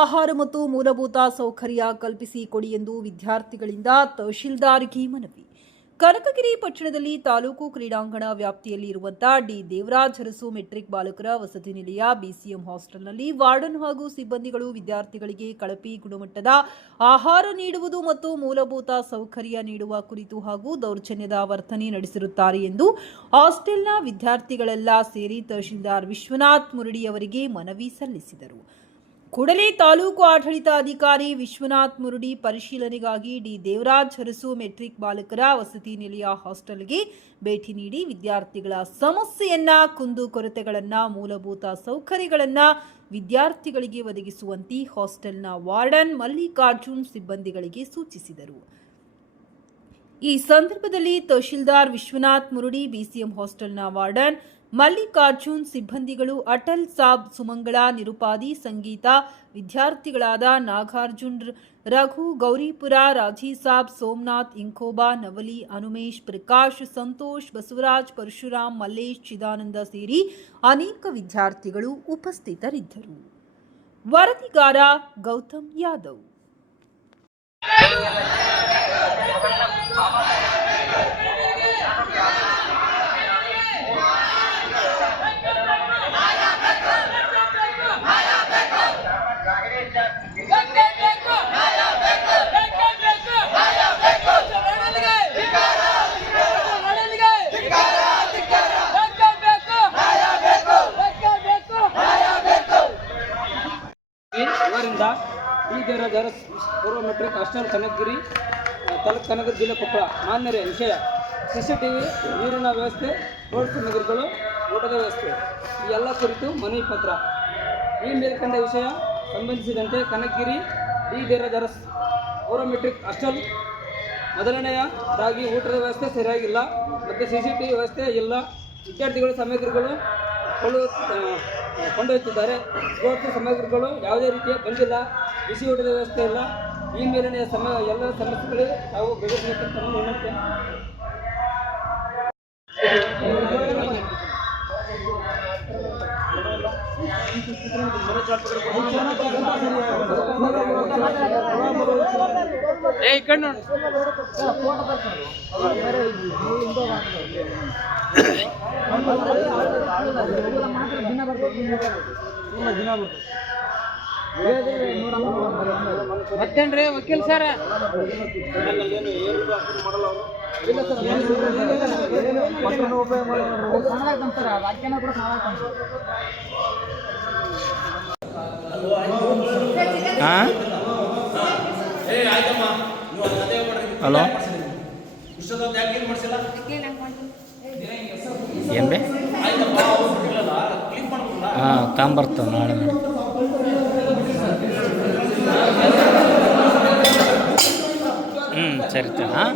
ಆಹಾರ ಮತ್ತು ಮೂಲಭೂತ ಸೌಕರ್ಯ ಕಲ್ಪಿಸಿ ಕೊಡಿ ಎಂದು ವಿದ್ಯಾರ್ಥಿಗಳಿಂದ ತಹಶೀಲ್ದಾರ್ಗೆ ಮನವಿ. ಕನಕಗಿರಿ ಪಟ್ಟಣದಲ್ಲಿ ತಾಲೂಕು ಕ್ರೀಡಾಂಗಣ ವ್ಯಾಪ್ತಿಯಲ್ಲಿ ಇರುವಂತಹ ಡಿ. ದೇವರಾಜ್ ಅರಸು ಮೆಟ್ರಿಕ್ ಬಾಲಕರ ವಸತಿ ನಿಲಯ ಬಿಸಿಎಂ ಹಾಸ್ಟೆಲ್ನಲ್ಲಿ ವಾರ್ಡನ್ ಹಾಗೂ ಸಿಬ್ಬಂದಿಗಳು ವಿದ್ಯಾರ್ಥಿಗಳಿಗೆ ಕಳಪಿ ಗುಣಮಟ್ಟದ ಆಹಾರ ನೀಡುವುದು ಮತ್ತು ಮೂಲಭೂತ ಸೌಕರ್ಯ ನೀಡುವ ಕುರಿತು ಹಾಗೂ ದೌರ್ಜನ್ಯದ ವರ್ತನೆ ನಡೆಸಿರುತ್ತಾರೆ ಎಂದು ಹಾಸ್ಟೆಲ್ನ ವಿದ್ಯಾರ್ಥಿಗಳೆಲ್ಲ ಸೇರಿ ತಹಶೀಲ್ದಾರ್ ವಿಶ್ವನಾಥ್ ಮುರಡಿ ಅವರಿಗೆ ಮನವಿ ಸಲ್ಲಿಸಿದರು. ಕೂಡಲೇ ತಾಲೂಕು ಆಡಳಿತಾಧಿಕಾರಿ ವಿಶ್ವನಾಥ್ ಮುರುಡಿ ಪರಿಶೀಲನೆಗಾಗಿ ಡಿ. ದೇವರಾಜ್ ಹರಸು ಮೆಟ್ರಿಕ್ ಬಾಲಕರ ವಸತಿ ನಿಲಯ ಹಾಸ್ಟೆಲ್ಗೆ ಭೇಟಿ ನೀಡಿ ವಿದ್ಯಾರ್ಥಿಗಳ ಸಮಸ್ಯೆಯನ್ನ, ಕುಂದು ಕೊರತೆಗಳನ್ನ, ಮೂಲಭೂತ ಸೌಕರ್ಯಗಳನ್ನ ವಿದ್ಯಾರ್ಥಿಗಳಿಗೆ ಒದಗಿಸುವಂತೆ ಹಾಸ್ಟೆಲ್ನ ವಾರ್ಡನ್ ಮಲ್ಲಿಕಾರ್ಜುನ್ ಸಿಬ್ಬಂದಿಗಳಿಗೆ ಸೂಚಿಸಿದರು. ಈ ಸಂದರ್ಭದಲ್ಲಿ ತಹಶೀಲ್ದಾರ್ ವಿಶ್ವನಾಥ್ ಮುರುಡಿ ಬಿಸಿಎಂ ಹಾಸ್ಟೆಲ್ನ ವಾರ್ಡನ್ ಮಲ್ಲಿಕಾರ್ಜುನ್ ಸಿಬ್ಬಂದಿಗಳು ಅಟಲ್ ಸಾಬ್ ಸುಮಂಗಳ ನಿರುಪಾದಿ ಸಂಗೀತ ವಿದ್ಯಾರ್ಥಿಗಳಾದ ನಾಗಾರ್ಜುನ್ ರಘು ಗೌರಿಪುರ, ರಾಜಿ ಸಾಬ್, ಸೋಮನಾಥ್ ಇಂಕೋಬಾ, ನವಲಿ ಅನುಮೇಶ್, ಪ್ರಕಾಶ್, ಸಂತೋಷ್, ಬಸವರಾಜ್, ಪರಶುರಾಮ್, ಮಲ್ಲೇಶ್, ಚಿದಾನಂದ ಸೇರಿ ಅನೇಕ ವಿದ್ಯಾರ್ಥಿಗಳು ಉಪಸ್ಥಿತರಿದ್ದರು. ವರದಿಗಾರ ಗೌತಮ್ ಯಾದವ್. ಈ ದೇವರಾಜ್ ಅರಸ್ ಪೂರ್ವ ಮೆಟ್ರಿಕ್ ಹಾಸ್ಟೆಲ್ ಕನಕಗಿರಿ ತಾಲೂಕು ಕನಕಗಿರಿ ಜಿಲ್ಲೆ ಕೊಪ್ಪಳ ಮಾನ್ಯರೇ, ವಿಷಯ. ಸಿ ಸಿ ಟಿ ವಿ ನೀರಿನ ವ್ಯವಸ್ಥೆ, ರೋಡ್ ನಗರಗಳು, ಊಟದ ವ್ಯವಸ್ಥೆ. ಈ ಎಲ್ಲ ಕುರಿತು ಮನವಿ ಪತ್ರ. ಈ ಮೇಲ್ಕಂಡ ವಿಷಯ ಸಂಬಂಧಿಸಿದಂತೆ ಕನಕಗಿರಿ ಡಿ ದೇವರಾಜ್ ಅರಸ್ ಪೂರ್ವ ಮೆಟ್ರಿಕ್ ಹಾಸ್ಟೆಲ್ ಮೊದಲನೆಯದಾಗಿ ಊಟದ ವ್ಯವಸ್ಥೆ ಸರಿಯಾಗಿಲ್ಲ ಮತ್ತು ಸಿ ಸಿ ಟಿ ವಿ ವ್ಯವಸ್ಥೆ ಇಲ್ಲ. ವಿದ್ಯಾರ್ಥಿಗಳು, ಸಾಮಗ್ರಿಗಳು ಕೊಂಡೊಯ್ಯುತ್ತಿದ್ದಾರೆ. ಸ್ಪೋರ್ಟ್ಸ್ ಸಾಮಗ್ರಿಗಳು ಯಾವುದೇ ರೀತಿಯ ಬಂದಿಲ್ಲ. ಬಿಸಿ ಊಟದ ವ್ಯವಸ್ಥೆ ಇಲ್ಲ ಈ ಮೇಲಿನ ಸಮ ಎಲ್ಲ ಸಮಸ್ಯೆಗಳು ತಾವು ಬೆಳೆಸಬೇಕಂತ ಕಣ್ಣು ವಿನಂತಿ ಏ ಈ ದಿನ ನೋಡು ಮತ್ತೇನ್ರಿ ವಕೀಲ್ ಸರ್? ಹಲೋ? ಏನು ಬೇ ಹಾಂ ನಾಳೆ ನಾಳೆ. ನಾಳೆ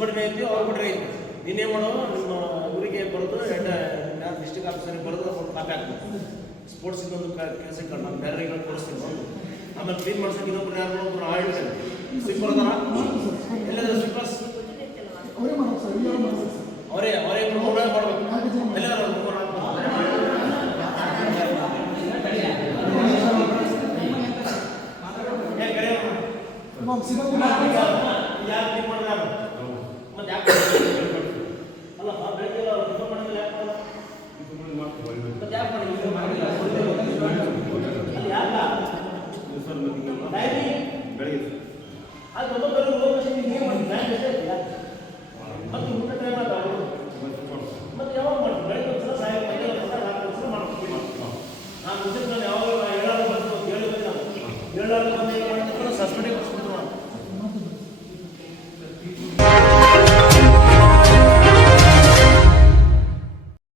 ಕಡಿಮೆ ಐತಿ ಅವ್ರ ಕಡೆ ಐತಿ ನೀನೇ ಮಾಡೋ, ನಿಮ್ಮ ಊರಿಗೆ ಬರೋದು ಹೆಡ್ ಡಿಸ್ಟಿಕ್ ಆಫೀಸರಿಗೆ ಬರೋದು ಒಂದು ಕಾಪಿ ಹಾಕ್ಬೇಕು. ಸ್ಪೋರ್ಟ್ಸ್ ಇನ್ನೊಂದು ಕೆಲಸ ಇಟ್ಕೊಂಡು ನಾನು ಬೇರೆ ಕೊಡಿಸ್ತೀನಿ ಒಂದು ಆಮೇಲೆ ಕ್ಲೀನ್ ಮಾಡ್ಸೋಕೆ ಇನ್ನೊಬ್ರು ಯಾರು ಒಬ್ರು ಆಳಿದ್ದಾರೆ ಸ್ವಿಪ್ಪರ್ ಅದಾರ? ಎಲ್ಲಾದ್ರೆ ಸ್ವಿಪ್ಪರ್ಸ್ ಅವರೇ ಅವರೇ ಮೂರೇ ಮಾಡಬೇಕು. ಎಲ್ಲಾದ್ರೂ ಮೂರು? ಯಾರು ಕ್ಲೀನ್ ಮಾಡಿದ್ರೆ? ಯಾಕೆ ಅಲ್ಲಪ್ಪ ಬೆಳಗ್ಗೆ ಟಿಫನ್ ಮಾಡಿದ್ಮೇಲೆ ಯಾಕೆ ಮತ್ತೆ ಯಾಕೆ ಅಲ್ಲಿ ಯಾಕ? ಅದು ಒಬ್ಬೊಬ್ಬರು ನೀವು ಮಾಡಿದ್ರೆ ನಾನು ಬೇಜಾರಿಲ್ಲ ಮತ್ತು ಊಟ ಟೈಮ್ ಯಾವಾಗ ಮಾಡ್ತೀವಿ ಬೆಳಗ್ಗೆ ಒಂದ್ಸಲ ಸಾಯಂ ಮಧ್ಯಾಹ್ನ ಒಂದ್ಸಲ ರಾತ್ರಿ ಒಂದ್ಸಲ ಮಾಡ್ತೀವಿ ನಾನು ಯಾವಾಗ ಏಳಾರು ಬಂದು ಏಳು ಏಳಾರು